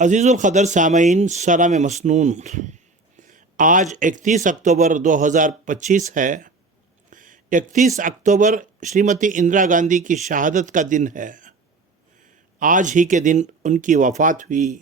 عزیز القدر سامعین، سلام مسنون۔ آج 31 اکتوبر 2025 ہے۔ 31 اکتوبر شریمتی اندرا گاندھی کی شہادت کا دن ہے۔ آج ہی کے دن ان کی وفات ہوئی۔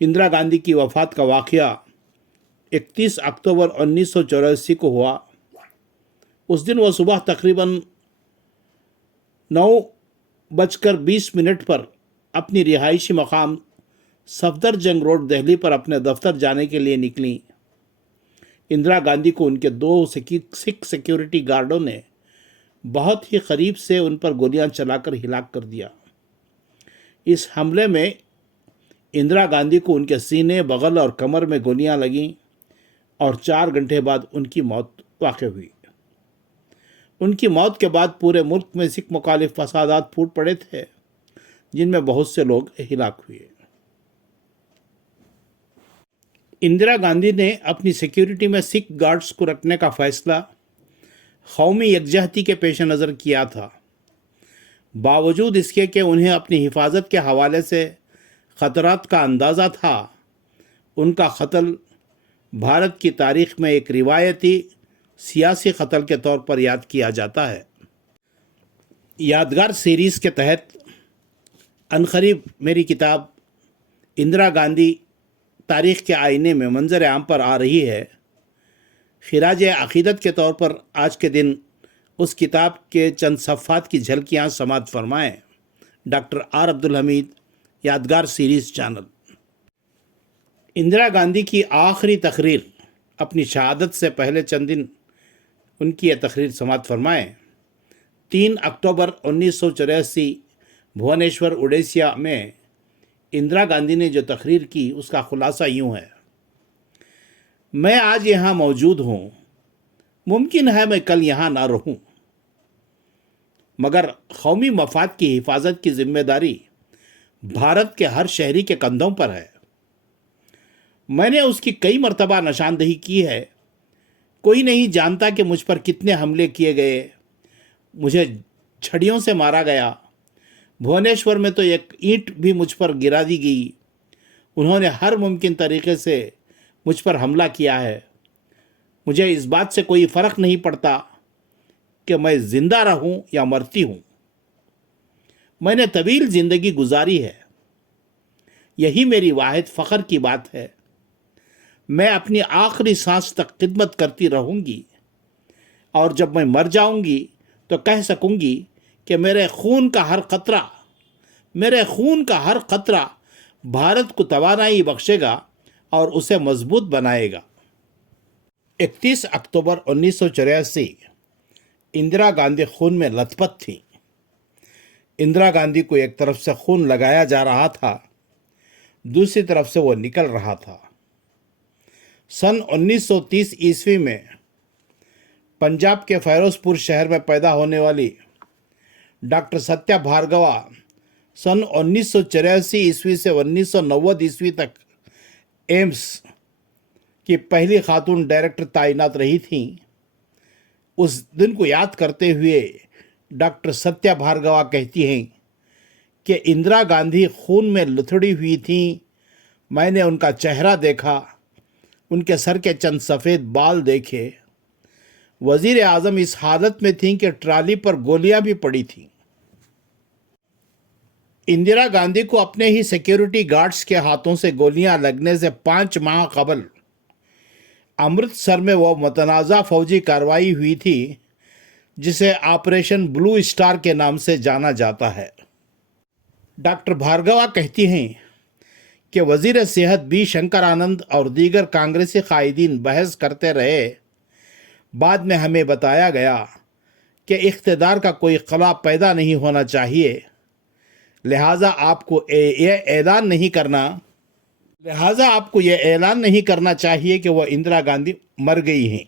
اندرا گاندھی کی وفات کا واقعہ 31 اکتوبر 1984 کو ہوا۔ اس دن وہ صبح تقریباً 9:20 پر اپنی رہائشی مقام صفدر جنگ روڈ دہلی پر اپنے دفتر جانے کے لیے نکلیں۔ اندرا گاندھی کو ان کے 2 سکھ سیکیورٹی گارڈوں نے بہت ہی قریب سے ان پر گولیاں چلا کر ہلاک کر دیا۔ اس حملے میں اندرا گاندھی کو ان کے سینے، بغل اور کمر میں گولیاں لگیں اور 4 گھنٹے بعد ان کی موت واقع ہوئی۔ ان کی موت کے بعد پورے ملک میں سکھ مخالف فسادات پھوٹ پڑے تھے، جن میں بہت سے لوگ ہلاک ہوئے۔ اندرا گاندھی نے اپنی سیکیورٹی میں سکھ گارڈز کو رکھنے کا فیصلہ قومی یکجہتی کے پیش نظر کیا تھا۔ باوجود اس کے کہ انہیں اپنی حفاظت کے حوالے سے خطرات کا اندازہ تھا، ان کا قتل بھارت کی تاریخ میں ایک روایتی سیاسی قتل کے طور پر یاد کیا جاتا ہے۔ یادگار سیریز کے تحت عنقریب میری کتاب اندرا گاندھی تاریخ کے آئینے میں منظر عام پر آ رہی ہے۔ خراج عقیدت کے طور پر آج کے دن اس کتاب کے چند صفحات کی جھلکیاں سماعت فرمائیں۔ ڈاکٹر آر عبدالحمید، یادگار سیریز چینل۔ اندرا گاندھی کی آخری تقریر، اپنی شہادت سے پہلے چند دن ان کی یہ تقریر سماعت فرمائیں۔ 3 اکتوبر 1984 بھونیشور، اڈیشہ میں اندرا گاندھی نے جو تقریر کی، اس کا خلاصہ یوں ہے: میں آج یہاں موجود ہوں، ممکن ہے میں کل یہاں نہ رہوں، مگر قومی مفاد کی حفاظت کی ذمہ داری بھارت کے ہر شہری کے کندھوں پر ہے۔ میں نے اس کی کئی مرتبہ نشاندہی کی ہے۔ کوئی نہیں جانتا کہ مجھ پر کتنے حملے کیے گئے، مجھے چھڑیوں سے مارا گیا۔ بھونیشور میں تو ایک اینٹ بھی مجھ پر گرا دی گئی۔ انہوں نے ہر ممکن طریقے سے مجھ پر حملہ کیا ہے۔ مجھے اس بات سے کوئی فرق نہیں پڑتا کہ میں زندہ رہوں یا مرتی ہوں۔ میں نے طویل زندگی گزاری ہے، یہی میری واحد فخر کی بات ہے۔ میں اپنی آخری سانس تک خدمت کرتی رہوں گی، اور جب میں مر جاؤں گی تو کہہ سکوں گی کہ میرے خون کا ہر قطرہ بھارت کو توانائی بخشے گا اور اسے مضبوط بنائے گا۔ 31 اکتوبر 1984 اندرا گاندھی خون میں لت پت تھیں۔ اندرا گاندھی کو ایک طرف سے خون لگایا جا رہا تھا، دوسری طرف سے وہ نکل رہا تھا۔ سن 1930 عیسوی میں پنجاب کے فیروز پور شہر میں پیدا ہونے والی ڈاکٹر ستیا بھارگوا سن 1984 عیسوی سے 1990 عیسوی تک ایمس کی پہلی خاتون ڈائریکٹر تعینات رہی تھیں۔ اس دن کو یاد کرتے ہوئے ڈاکٹر ستیا بھارگوا کہتی ہیں کہ اندرا گاندھی خون میں لتھڑی ہوئی تھیں۔ میں نے ان کا چہرہ دیکھا، ان کے سر کے چند سفید بال دیکھے۔ وزیر اعظم اس حالت میں تھیں کہ ٹرالی پر گولیاں بھی پڑی تھیں۔ اندرا گاندھی کو اپنے ہی سیکیورٹی گارڈز کے ہاتھوں سے گولیاں لگنے سے 5 ماہ قبل امرتسر میں وہ متنازع فوجی کارروائی ہوئی تھی جسے آپریشن بلو اسٹار کے نام سے جانا جاتا ہے۔ ڈاکٹر بھارگوا کہتی ہیں کہ وزیر صحت بی شنکر آنند اور دیگر کانگریسی قائدین بحث کرتے رہے۔ بعد میں ہمیں بتایا گیا کہ اقتدار کا کوئی خلا پیدا نہیں ہونا چاہیے، لہٰذا آپ کو یہ اعلان نہیں کرنا چاہیے کہ وہ اندرا گاندھی مر گئی ہیں۔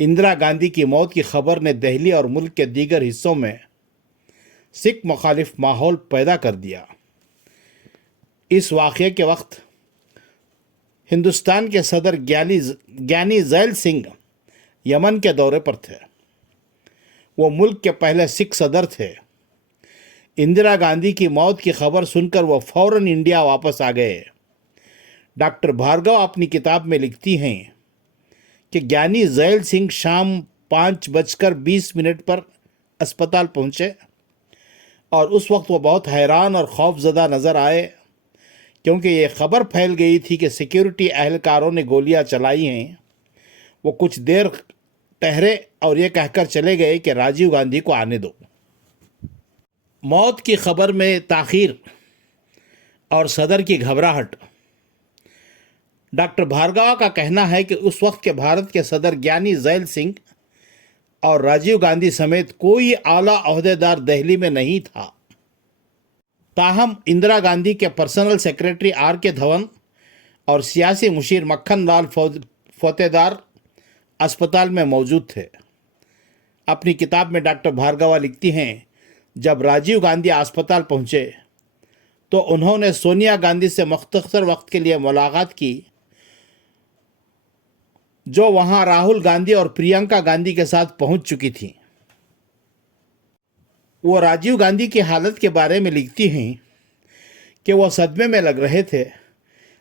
اندرا گاندھی کی موت کی خبر نے دہلی اور ملک کے دیگر حصوں میں سکھ مخالف ماحول پیدا کر دیا۔ اس واقعے کے وقت ہندوستان کے صدر گیانی زیل سنگھ یمن کے دورے پر تھے۔ وہ ملک کے پہلے سکھ صدر تھے۔ इंदिरा गांधी की मौत की खबर सुनकर वो फौरन इंडिया वापस आ गए। डॉक्टर भार्गव अपनी किताब में लिखती हैं कि ज्ञानी जैल सिंह शाम 5:20 पर अस्पताल पहुंचे और उस वक्त वो बहुत हैरान और खौफजदा नज़र आए, क्योंकि ये खबर फैल गई थी कि सिक्योरिटी एहलकारों ने गोलियां चलाई हैं। वो कुछ देर ठहरे और ये कहकर चले गए कि राजीव गांधी को आने दो। मौत की खबर में ताख़ीर और सदर की घबराहट। डॉक्टर भार्गव का कहना है कि उस वक्त के भारत के सदर ज्ञानी जैल सिंह और राजीव गांधी समेत कोई आला ओहदेदार दिल्ली में नहीं था। ताहम इंदिरा गांधी के पर्सनल सेक्रेटरी आर के धवन और सियासी मुशीर मक्खन लाल फौतेदार अस्पताल में मौजूद थे। अपनी किताब में डॉक्टर भार्गवा लिखती हैं, जब राजीव गांधी अस्पताल पहुंचे तो उन्होंने सोनिया गांधी से मुख्तसर वक्त के लिए मुलाकात की, जो वहां राहुल गांधी और प्रियंका गांधी के साथ पहुंच चुकी थी। वो राजीव गांधी की हालत के बारे में लिखती हैं कि वो सदमे में लग रहे थे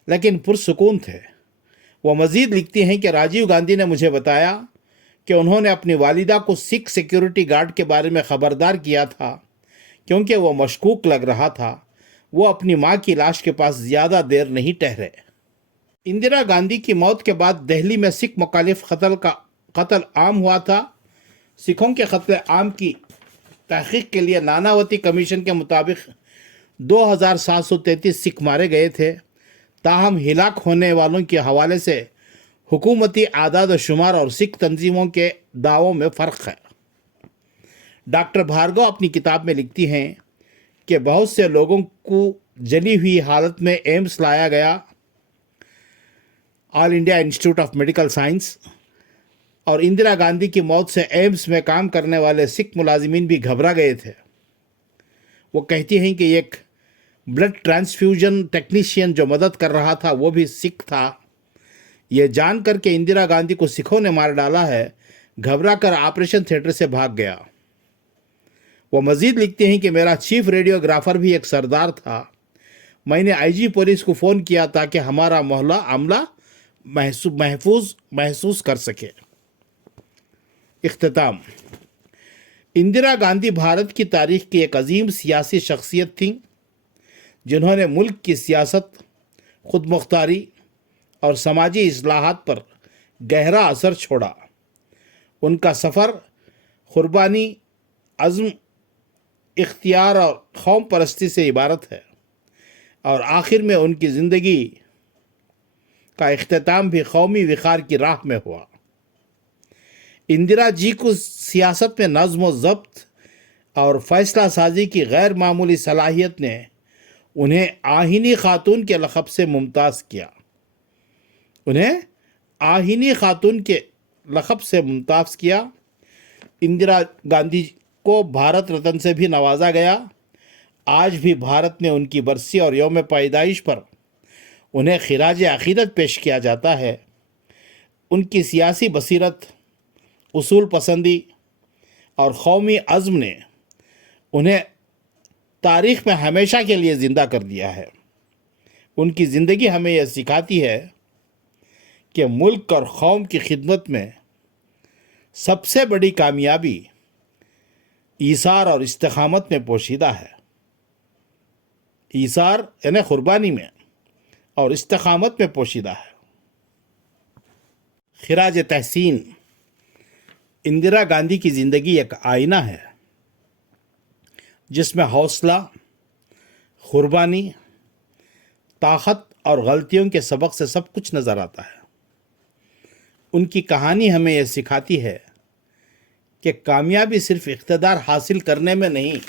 लेकिन पुरसुकून थे। वो मज़ीद लिखती हैं कि राजीव गांधी ने मुझे बताया कि उन्होंने अपनी वालिदा को सिख सिक्योरिटी गार्ड के बारे में ख़बरदार किया था, क्योंकि वो मशकूक लग रहा था। वो अपनी माँ की लाश के पास ज़्यादा देर नहीं ठहरे। इंदिरा गांधी की मौत के बाद दिल्ली में सिख मुखालिफ कत्ल आम हुआ था। सिखों के कत्ल आम की तहकीक के लिए नानावती कमीशन के मुताबिक 2733 सिख मारे गए थे। ताहम हिलाक होने वालों के हवाले से हुकूमती आदाद शुमार और सिख तंजीमों के दावों में फ़र्क है। डॉक्टर भार्गव अपनी किताब में लिखती हैं कि बहुत से लोगों को जली हुई हालत में एम्स लाया गया, all India institute of medical science, और इंदिरा गांधी की मौत से एम्स में काम करने वाले सिख मुलाजिमीन भी घबरा गए थे। वो कहती हैं कि एक ब्लड ट्रांसफ्यूजन टेक्नीशियन जो मदद कर रहा था वो भी सिख था। ये जानकर के इंदिरा गांधी को सिखों ने मार डाला है, घबरा कर ऑपरेशन थिएटर से भाग गया। वो मज़ीद लिखते हैं कि मेरा चीफ रेडियोग्राफर भी एक सरदार था। मैंने आईजी पुलिस को फ़ोन किया ताकि हमारा मोहल्ला अमला महफूज महसूस कर सके। इख्तिताम। इंदिरा गांधी भारत की तारीख की एक अजीम सियासी शख्सियत थी, जिन्होंने मुल्क की सियासत, खुद मुख्तारी और समाजी इस्लाहात पर गहरा असर छोड़ा। उनका सफ़र कुर्बानी, अज़्म, इख्तियार और कौम परस्ती से इबारत है, और आखिर में उनकी ज़िंदगी का इख्तिताम भी कौमी विकार की राह में हुआ। इंदिरा जी को सियासत में नज़्म व ज़ब्त और फ़ैसला साजी की गैर मामूली सलाहियत ने उन्हें आहीनी खातून के लक़ब से मुमताज़ किया। उन्हें आहीनी खातून के लक़ब से मुमताज़ किया। इंदिरा गांधी को भारत रत्न से भी नवाजा गया। आज भी भारत में उनकी बरसी और यौम पैदाइश पर उन्हें खिराज अक़ीदत पेश किया जाता है। उनकी सियासी बसीरत, उसूल पसंदी और कौमी अज़्म ने उन्हें तारीख़ में हमेशा के लिए ज़िंदा कर दिया है। उनकी ज़िंदगी हमें यह सिखाती है कि मुल्क और कौम की खिदमत में सबसे बड़ी कामयाबी ईसार और इस्तिक़ामत में पोशीदा है। ईसार यानी कुर्बानी में और इस्तिक़ामत में पोशीदा है। खिराज तहसीन। इंदिरा गांधी की ज़िंदगी एक आईना है, जिसमें हौसला, कुर्बानी, ताकत और गलतियों के सबक से सब कुछ नज़र आता है। उनकी कहानी हमें यह सिखाती है कि कामयाबी सिर्फ इक़्तिदार हासिल करने में नहीं,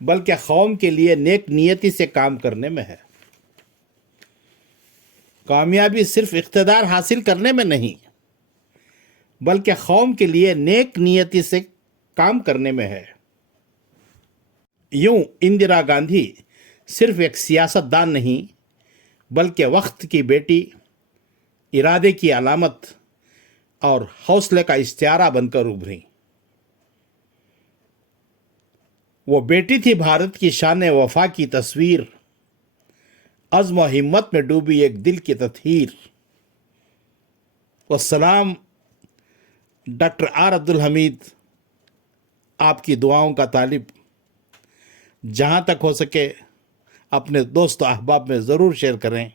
बल्कि कौम के लिए नेक नियति से काम करने में है। कामयाबी सिर्फ इक़्तिदार हासिल करने में नहीं, बल्कि कौम के लिए नेक नियति से काम करने में है। यूं इंदिरा गांधी सिर्फ एक सियासतदान नहीं, बल्कि वक्त की बेटी, इरादे की अलामत और हौसले का इस्तियारा बनकर उभरी। وہ بیٹی تھی بھارت کی شان وفا کی تصویر، عزم و ہمت میں ڈوبی ایک دل کی تطہیر۔ والسلام ڈاکٹر آر عبدالحمید، آپ کی دعاؤں کا طالب۔ جہاں تک ہو سکے اپنے دوست و احباب میں ضرور شیئر کریں۔